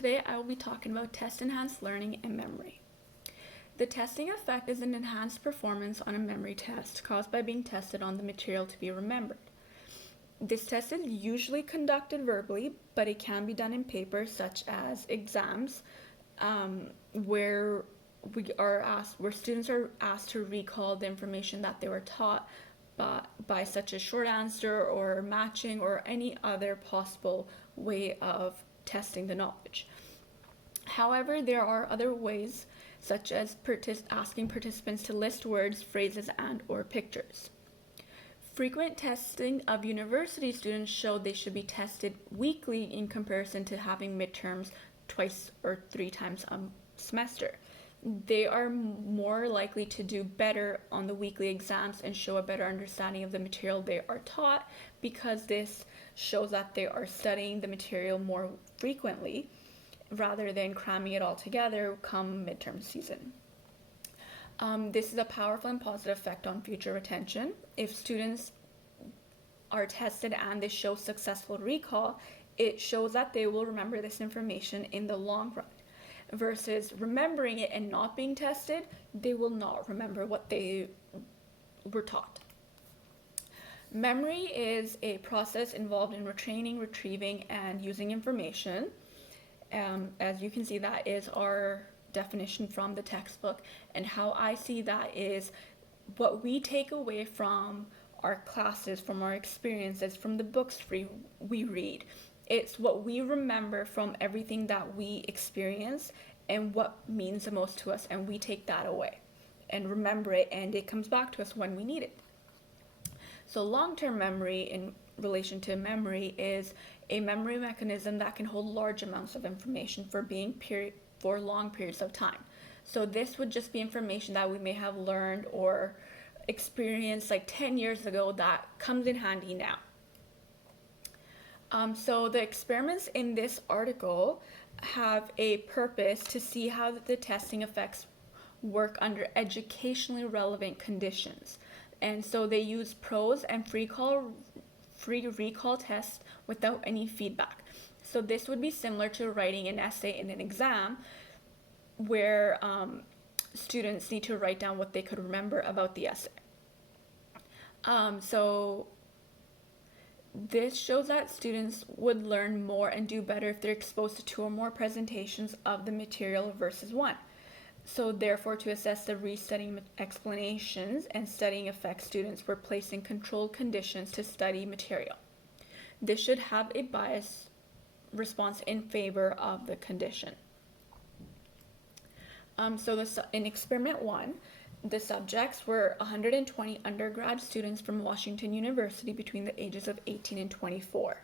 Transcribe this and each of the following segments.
Today I will be talking about test-enhanced learning and memory. The testing effect is an enhanced performance on a memory test caused by being tested on the material to be remembered. This test is usually conducted verbally, but it can be done in paper, such as exams, where students are asked to recall the information that they were taught by such a short answer or matching or any other possible way of testing the knowledge. However, there are other ways, such as asking participants to list words, phrases, and/or pictures. Frequent testing of university students showed they should be tested weekly in comparison to having midterms twice or three times a semester. They are more likely to do better on the weekly exams and show a better understanding of the material they are taught, because this shows that they are studying the material more frequently rather than cramming it all together come midterm season. This is a powerful and positive effect on future retention. If students are tested and they show successful recall, it shows that they will remember this information in the long run. Versus remembering it and not being tested, they will not remember what they were taught. Memory is a process involved in retraining, retrieving, and using information. As you can see, that is our definition from the textbook, and how I see that is what we take away from our classes, from our experiences, from the books we read. It's what we remember from everything that we experience and what means the most to us, and we take that away and remember it, and it comes back to us when we need it. So long-term memory in relation to memory is a memory mechanism that can hold large amounts of information for long periods of time. So this would just be information that we may have learned or experienced like 10 years ago that comes in handy now. So the experiments in this article have a purpose to see how the testing effects work under educationally relevant conditions. And so they use prose and free recall tests without any feedback. So this would be similar to writing an essay in an exam, where students need to write down what they could remember about the essay. So this shows that students would learn more and do better if they're exposed to 2 or more presentations of the material versus 1. So therefore, to assess the restudying explanations and studying effects, students were placed in controlled conditions to study material. This should have a biased response in favor of the condition. In experiment 1, the subjects were 120 undergrad students from Washington University between the ages of 18 and 24.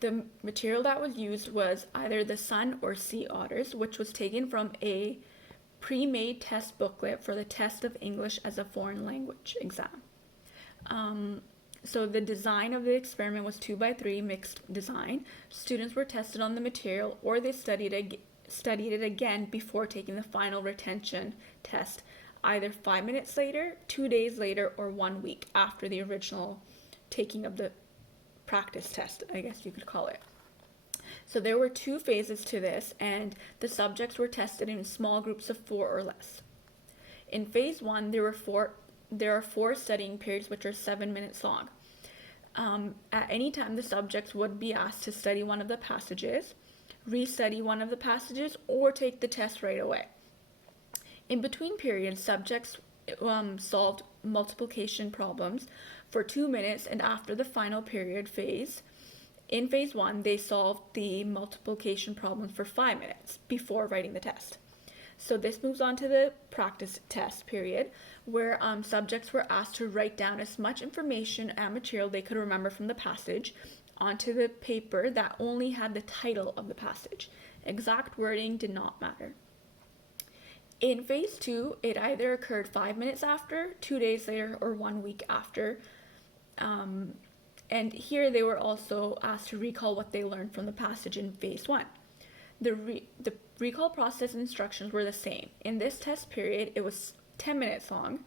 The material that was used was either the Sun or Sea Otters, which was taken from a pre-made test booklet for the test of English as a foreign language exam. So the design of the experiment was 2x3 mixed design. Students were tested on the material, or they studied it again before taking the final retention test, either 5 minutes later, 2 days later, or 1 week after the original taking of the practice test, I guess you could call it. So there were 2 phases to this, and the subjects were tested in small groups of 4 or less. In phase 1, there are 4 studying periods, which are 7 minutes long. At any time, the subjects would be asked to study one of the passages, restudy one of the passages, or take the test right away. In between periods, subjects solved multiplication problems for 2 minutes, and after the final period phase, in phase 1, they solved the multiplication problems for 5 minutes before writing the test. So this moves on to the practice test period, where subjects were asked to write down as much information and material they could remember from the passage onto the paper that only had the title of the passage. Exact wording did not matter. In phase 2, it either occurred 5 minutes after, 2 days later, or 1 week after. And here they were also asked to recall what they learned from the passage in phase 1. The recall process instructions were the same. In this test period, it was 10 minutes long,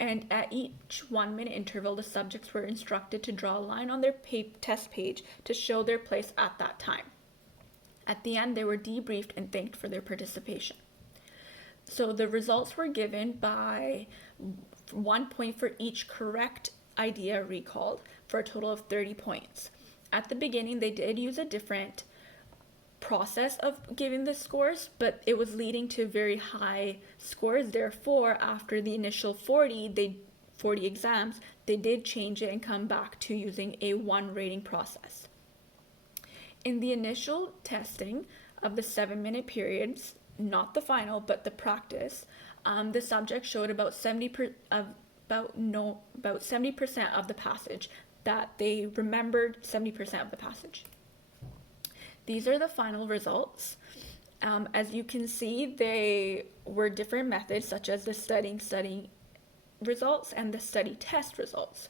and at each 1 minute interval, the subjects were instructed to draw a line on their test page to show their place at that time. At the end, they were debriefed and thanked for their participation. So the results were given by 1 point for each correct idea recalled, for a total of 30 points. At the beginning, they did use a different process of giving the scores, but it was leading to very high scores. Therefore, after the initial 40 exams, they did change it and come back to using a 1 rating process. In the initial testing of the 7-minute periods, not the final, but the practice, the subject showed about 70% of the passage, that they remembered 70% of the passage. These are the final results. As you can see, they were different methods, such as the studying results and the study test results.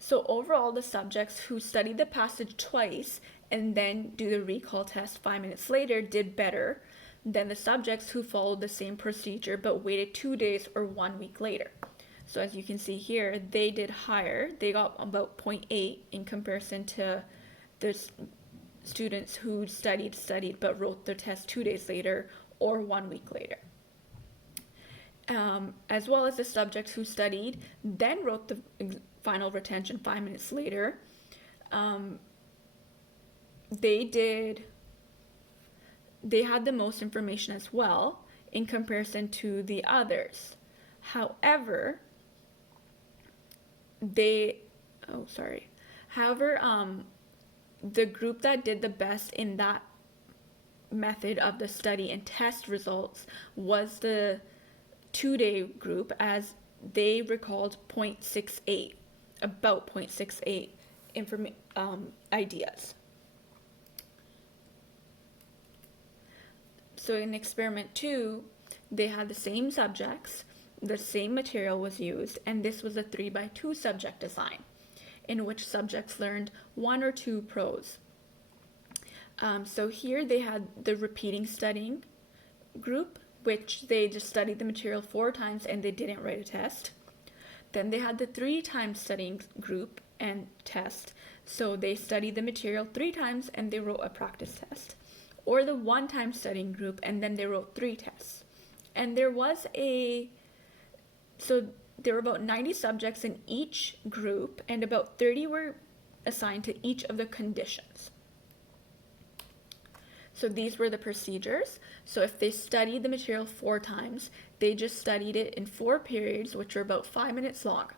So overall, the subjects who studied the passage twice and then do the recall test 5 minutes later did better than the subjects who followed the same procedure but waited 2 days or 1 week later. So as you can see here, they did higher. They got about 0.8 in comparison to the students who studied but wrote their test 2 days later or 1 week later. As well as the subjects who studied, then wrote the final retention 5 minutes later. They had the most information as well in comparison to the others. However, the group that did the best in that method of the study and test results was the 2-day group, as they recalled 0.68, about 0.68 ideas. So in experiment 2, they had the same subjects, the same material was used, and this was a 3x2 subject design, in which subjects learned 1 or 2 prose. So here they had the repeating studying group, which they just studied the material 4 times and they didn't write a test. Then they had the 3 times studying group and test. So they studied the material 3 times and they wrote a practice test. Or the 1 time studying group and then they wrote 3 tests. And there were about 90 subjects in each group, and about 30 were assigned to each of the conditions. So these were the procedures. So if they studied the material 4 times, they just studied it in 4 periods, which were about 5 minutes long.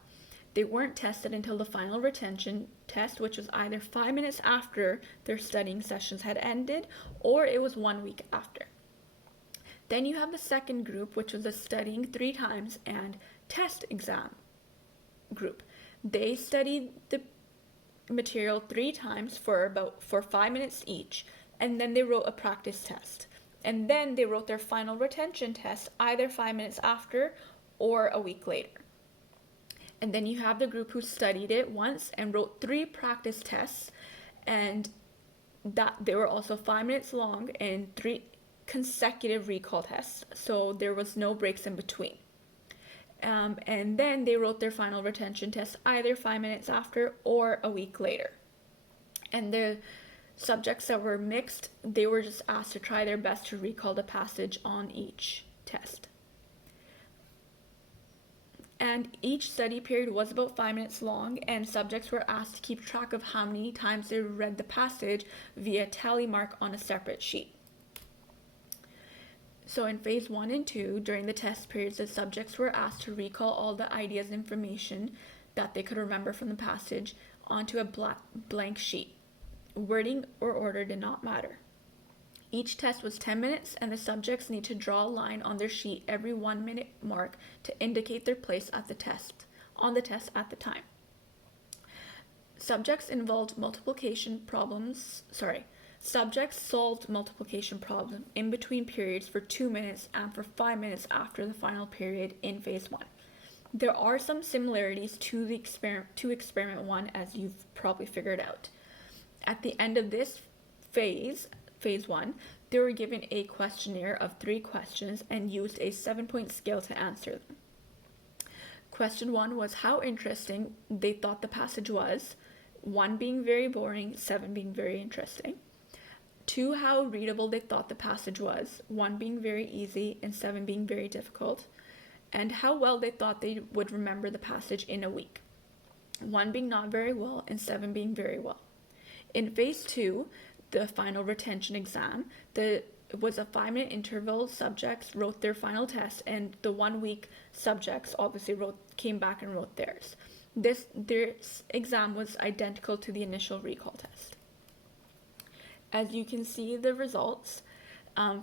They weren't tested until the final retention test, which was either 5 minutes after their studying sessions had ended, or it was 1 week after. Then you have the second group, which was the studying 3 times and test exam group. They studied the material 3 times for 5 minutes each, and then they wrote a practice test. And then they wrote their final retention test either 5 minutes after or a week later. And then you have the group who studied it once and wrote 3 practice tests, and that they were also 5 minutes long and 3 consecutive recall tests. So there was no breaks in between. And then they wrote their final retention test either 5 minutes after or a week later. And the subjects that were mixed, they were just asked to try their best to recall the passage on each test. And each study period was about 5 minutes long, and subjects were asked to keep track of how many times they read the passage via tally mark on a separate sheet. So in phase 1 and 2, during the test periods, the subjects were asked to recall all the ideas and information that they could remember from the passage onto a blank sheet. Wording or order did not matter. Each test was 10 minutes, and the subjects need to draw a line on their sheet every 1 minute mark to indicate their place on the test at the time. Subjects solved multiplication problems in between periods for 2 minutes and for 5 minutes after the final period in phase 1. There are some similarities to experiment 1, as you've probably figured out. At the end of this phase 1, they were given a questionnaire of 3 questions and used a 7-point scale to answer them. Question 1 was how interesting they thought the passage was, 1 being very boring, 7 being very interesting. 2, how readable they thought the passage was, 1 being very easy and 7 being very difficult, and how well they thought they would remember the passage in a week, 1 being not very well and 7 being very well. In phase 2, the final retention exam, it was a 5-minute interval. Subjects wrote their final test, and the 1 week subjects obviously came back and wrote theirs. Their exam was identical to the initial recall test. As you can see the results,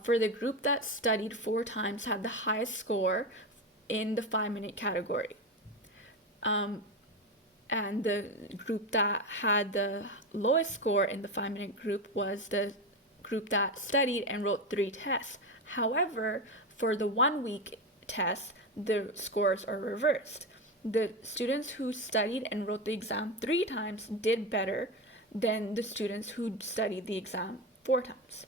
for the group that studied 4 times had the highest score in the 5-minute category. And the group that had the lowest score in the 5-minute group was the group that studied and wrote 3 tests. However, for the 1 week test, the scores are reversed. The students who studied and wrote the exam 3 times did better than the students who studied the exam 4 times.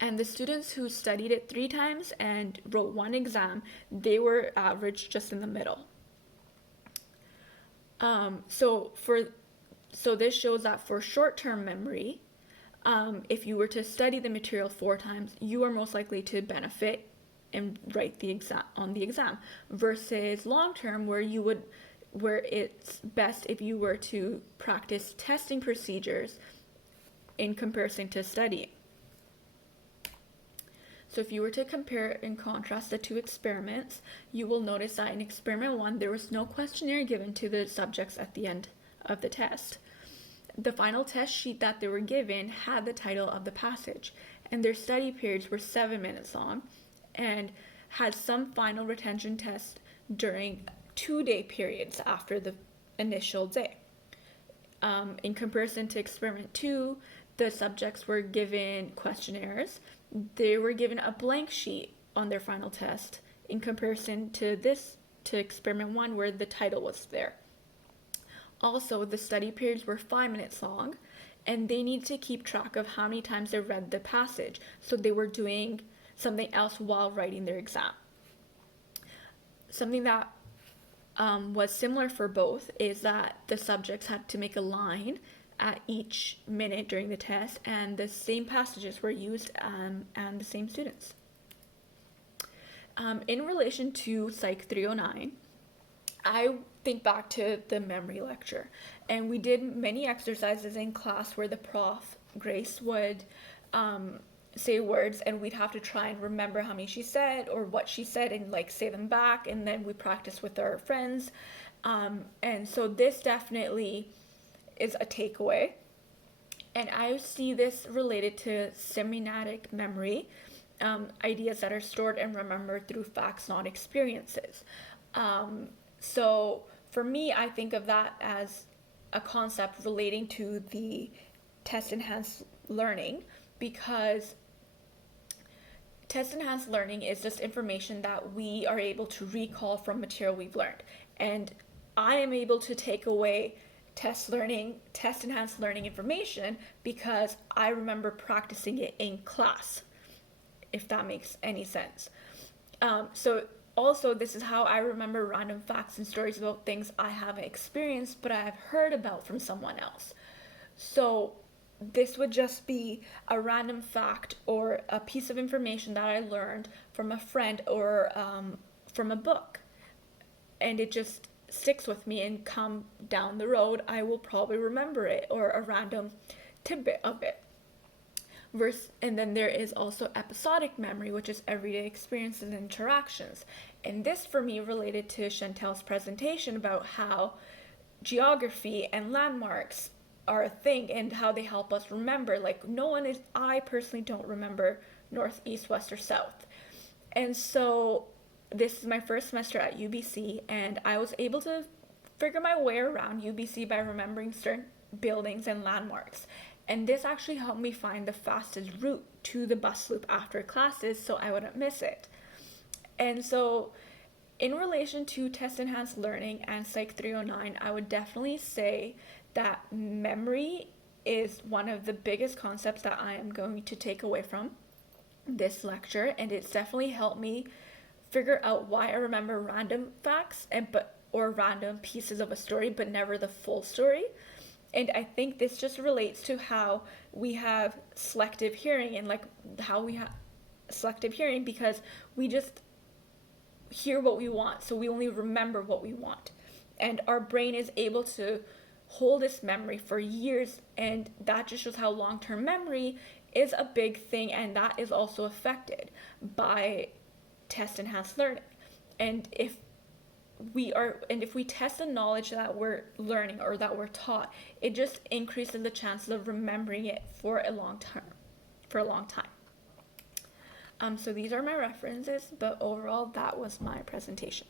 And the students who studied it 3 times and wrote 1 exam, they were averaged just in the middle. So this shows that for short-term memory, if you were to study the material 4 times, you are most likely to benefit and write the exam on the exam, versus long-term where it's best if you were to practice testing procedures in comparison to studying. So if you were to compare and contrast the 2 experiments, you will notice that in experiment 1, there was no questionnaire given to the subjects at the end of the test. The final test sheet that they were given had the title of the passage, and their study periods were 7 minutes long and had some final retention tests during 2-day periods after the initial day. In comparison to experiment 2, the subjects were given questionnaires. They were given a blank sheet on their final test in comparison to experiment 1, where the title was there. Also, the study periods were 5 minutes long, and they need to keep track of how many times they read the passage, so they were doing something else while writing their exam. Something that was similar for both is that the subjects had to make a line at each minute during the test, and the same passages were used and the same students. In relation to Psych 309, I think back to the memory lecture, and we did many exercises in class where the prof, Grace, would say words, and we'd have to try and remember how many she said or what she said and say them back, and then we practice with our friends. And so this definitely is a takeaway, and I see this related to semiotic memory, ideas that are stored and remembered through facts, not experiences. So for me, I think of that as a concept relating to the test-enhanced learning, because test-enhanced learning is just information that we are able to recall from material we've learned. And I am able to take away test-enhanced learning information because I remember practicing it in class, if that makes any sense. So also, this is how I remember random facts and stories about things I haven't experienced, but I have heard about from someone else. So this would just be a random fact or a piece of information that I learned from a friend or from a book, and it just sticks with me, and come down the road I will probably remember it, or a random tidbit of it. And then there is also episodic memory, which is everyday experiences and interactions. And this for me related to Chantel's presentation about how geography and landmarks are a thing and how they help us remember. I personally don't remember north, east, west, or south. And so this is my first semester at UBC, and I was able to figure my way around UBC by remembering certain buildings and landmarks. And this actually helped me find the fastest route to the bus loop after classes so I wouldn't miss it. And so in relation to test-enhanced learning and Psych 309, I would definitely say that memory is one of the biggest concepts that I am going to take away from this lecture, and it's definitely helped me figure out why I remember random facts or random pieces of a story, but never the full story. And I think this just relates to how we have selective hearing, and like how we have selective hearing because we just hear what we want, so we only remember what we want. And our brain is able to hold this memory for years, and that just shows how long-term memory is a big thing, and that is also affected by test enhanced learning. And if we test the knowledge that we're learning or that we're taught, it just increases the chances of remembering it for a long time. So these are my references, but overall that was my presentation.